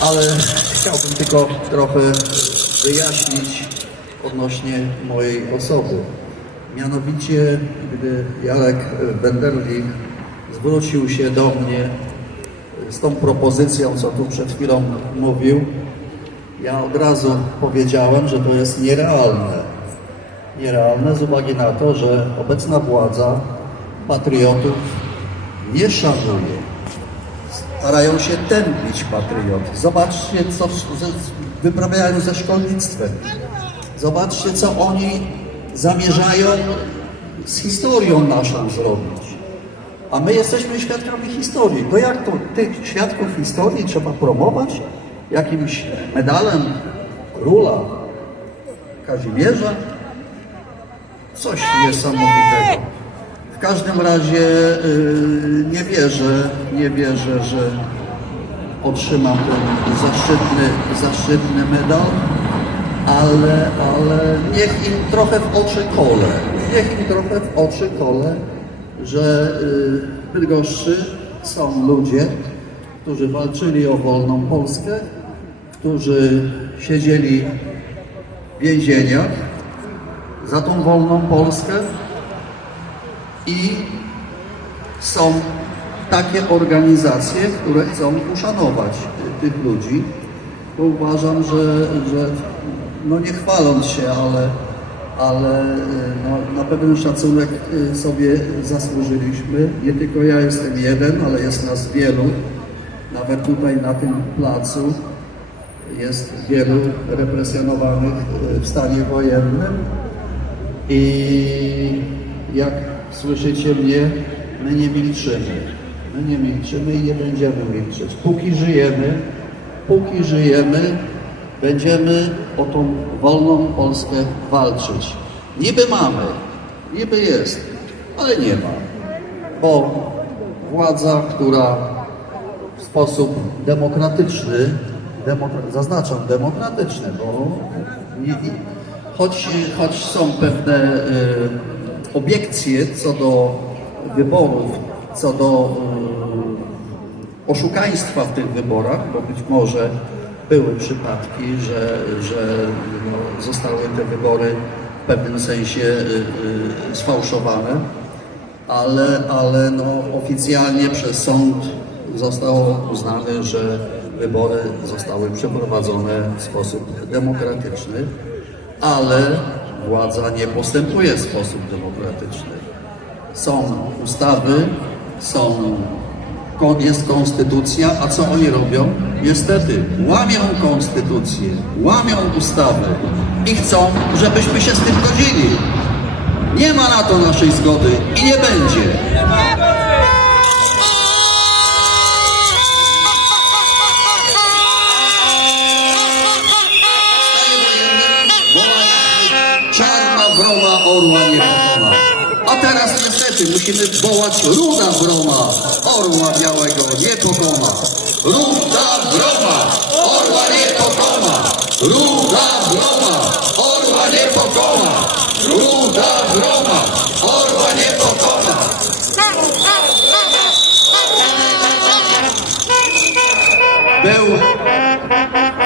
ale chciałbym tylko trochę wyjaśnić odnośnie mojej osoby. Mianowicie, gdy Jarek Benderlich zwrócił się do mnie z tą propozycją, co tu przed chwilą mówił, ja od razu powiedziałem, że to jest nierealne. Nierealne z uwagi na to, że obecna władza patriotów nie szanuje. Starają się tępić patrioty. Zobaczcie, co wyprawiają ze szkolnictwem. Zobaczcie, co oni zamierzają z historią naszą zrobić. A my jesteśmy świadkami historii. To jak to tych świadków historii trzeba promować jakimś medalem króla Kazimierza? Coś niesamowitego. W każdym razie yy, nie wierzę, nie wierzę, że otrzymam ten zaszczytny, zaszczytny medal, ale, ale niech im trochę w oczy kole, niech im trochę w oczy kole, że w Bydgoszczy są ludzie, którzy walczyli o wolną Polskę, którzy siedzieli w więzieniach za tą wolną Polskę i są takie organizacje, które chcą uszanować tych ludzi, bo uważam, że, że no nie chwaląc się, ale, ale y, no, na pewien szacunek y, sobie zasłużyliśmy. Nie tylko ja jestem jeden, ale jest nas wielu. Nawet tutaj na tym placu jest wielu represjonowanych y, w stanie wojennym. I jak słyszycie mnie, my nie milczymy. My nie milczymy i nie będziemy milczeć. Póki żyjemy, póki żyjemy, będziemy o tą wolną Polskę walczyć. Niby mamy, niby jest, ale nie ma. Bo władza, która w sposób demokratyczny, demokra- zaznaczam demokratyczny, bo nie, choć, choć są pewne y, obiekcje co do wyborów, co do y, oszukaństwa w tych wyborach, bo być może były przypadki, że, że no, zostały te wybory w pewnym sensie y, y, sfałszowane ale, ale no, oficjalnie przez sąd zostało uznane, że wybory zostały przeprowadzone w sposób demokratyczny, ale władza nie postępuje w sposób demokratyczny. Są ustawy, są, jest konstytucja, a co oni robią? Niestety łamią konstytucję, łamią ustawy i chcą, żebyśmy się z tym godzili. Nie ma na to naszej zgody i nie będzie. Orła nie. A teraz niestety musimy wołać ruda wrona orła białego nie pokona. Ruda wrona orła nie pokona. Ruda wrona orła nie pokona. Ruda wrona orła nie pokona. Był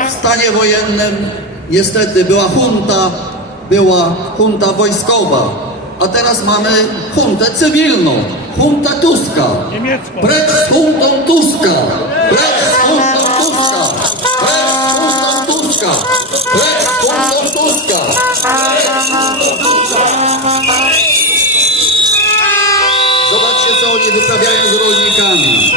w stanie wojennym niestety była junta, była junta wojskowa, a teraz mamy juntę cywilną, junta Tuska. Precz z juntą Tuska! Precz z juntą Tuska! Precz z juntą Tuska! Precz z juntą Tuska! Precz z juntą Tuska! Zobaczcie, co oni wyprawiają z rolnikami.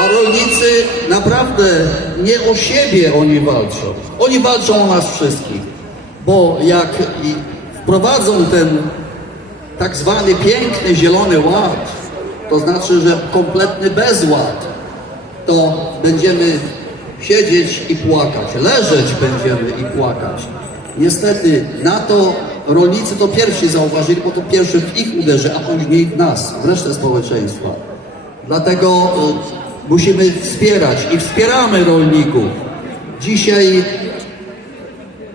A rolnicy naprawdę nie o siebie oni walczą. Oni walczą o nas wszystkich. Bo jak wprowadzą ten tak zwany piękny zielony ład, to znaczy, że kompletny bezład, to będziemy siedzieć i płakać, leżeć będziemy i płakać. Niestety na to rolnicy to pierwsi zauważyli, bo to pierwszy w ich uderzy, a później w nas, w resztę społeczeństwa. Dlatego e, musimy wspierać i wspieramy rolników. Dzisiaj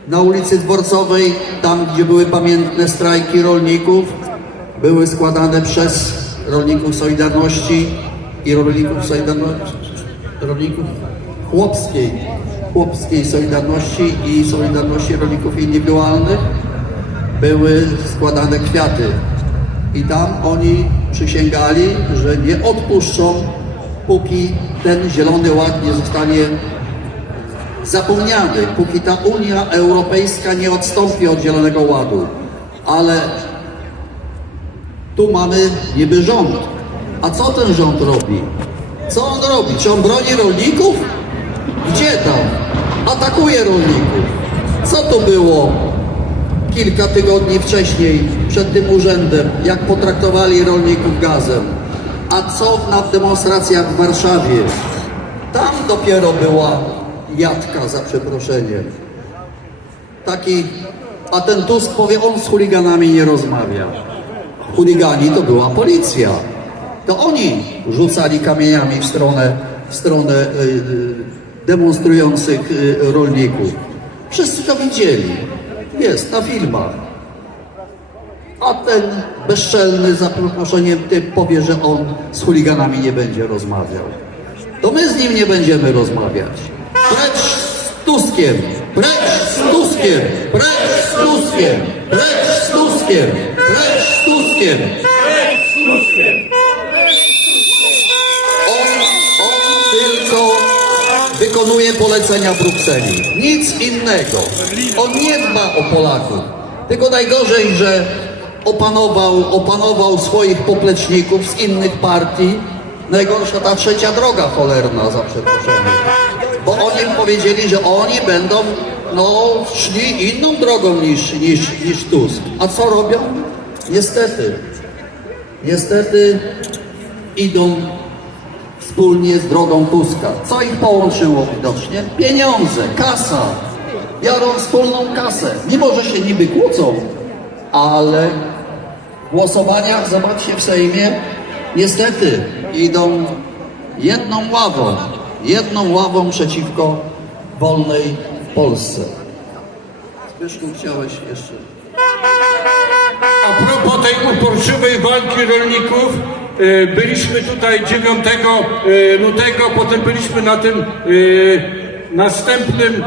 na ulicy Dworcowej, tam gdzie były pamiętne strajki rolników, były składane przez rolników Solidarności i rolników Solidarności, rolników chłopskiej, chłopskiej Solidarności i Solidarności Rolników Indywidualnych były składane kwiaty. I tam oni przysięgali, że nie odpuszczą, póki ten Zielony Ład nie zostanie zapomniany, póki ta Unia Europejska nie odstąpi od Zielonego Ładu. Ale tu mamy niby rząd. A co ten rząd robi? Co on robi? Czy on broni rolników? Gdzie tam? Atakuje rolników. Co to było kilka tygodni wcześniej przed tym urzędem, jak potraktowali rolników gazem? A co na demonstracjach w Warszawie? Tam dopiero była jadka, za przeproszeniem. Taki, a ten Tusk powie, on z chuliganami nie rozmawia. Chuligani to była policja. To oni rzucali kamieniami w stronę, w stronę y, y, demonstrujących y, rolników. Wszyscy to widzieli. Jest na filmach. A ten bezczelny, za przeproszeniem, typ powie, że on z chuliganami nie będzie rozmawiał. To my z nim nie będziemy rozmawiać. Precz z Tuskiem! Precz z Tuskiem! Precz z Tuskiem! Precz z Tuskiem! Precz z Tuskiem! On, on tylko wykonuje polecenia Brukseli. Nic innego. On nie dba o Polaków. Tylko najgorzej, że opanował, opanował swoich popleczników z innych partii. Najgorsza ta trzecia droga cholerna, za przeproszeniem. Bo oni powiedzieli, że oni będą no, szli inną drogą niż, niż, niż Tusk. A co robią? Niestety, niestety idą wspólnie z drogą Tuska. Co ich połączyło widocznie? Pieniądze, kasa. Biorą wspólną kasę. Mimo, że się niby kłócą, ale w głosowaniach, zobaczcie w Sejmie, niestety idą jedną ławą. Jedną ławą przeciwko wolnej Polsce. Zbyszku, chciałeś jeszcze... A propos tej uporczywej walki rolników, e, byliśmy tutaj 9 e, lutego, potem byliśmy na tym e, następnym,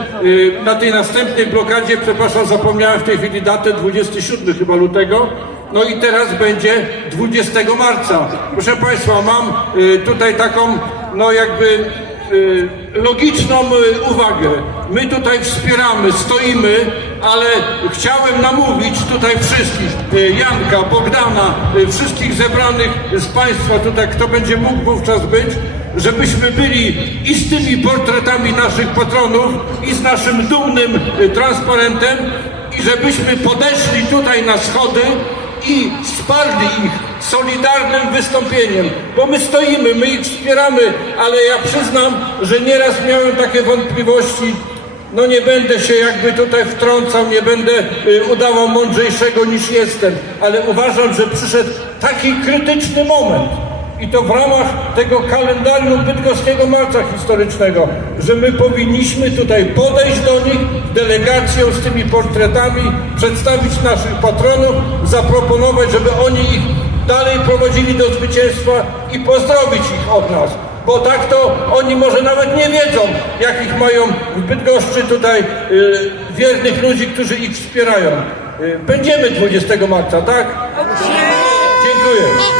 na tej następnej blokadzie, przepraszam, zapomniałem w tej chwili datę, 27 chyba lutego. No i teraz będzie 20 marca. Proszę Państwa, mam e, tutaj taką, no jakby y, logiczną y, uwagę. My tutaj wspieramy, stoimy, ale chciałem namówić tutaj wszystkich, y, Janka, Bogdana, y, wszystkich zebranych z Państwa tutaj, kto będzie mógł wówczas być, żebyśmy byli i z tymi portretami naszych patronów, i z naszym dumnym y, transparentem, i żebyśmy podeszli tutaj na schody i wsparli ich solidarnym wystąpieniem, bo my stoimy, my ich wspieramy, ale ja przyznam, że nieraz miałem takie wątpliwości, no nie będę się jakby tutaj wtrącał, nie będę y, udawał mądrzejszego niż jestem, ale uważam, że przyszedł taki krytyczny moment, i to w ramach tego kalendarium bydgoskiego marca historycznego, że my powinniśmy tutaj podejść do nich delegacją z tymi portretami, przedstawić naszych patronów, zaproponować, żeby oni ich dalej prowadzili do zwycięstwa i pozdrowić ich od nas. Bo tak to oni może nawet nie wiedzą, jakich mają w Bydgoszczy tutaj y, wiernych ludzi, którzy ich wspierają. Y, będziemy 20 marca, tak? Dziękuję.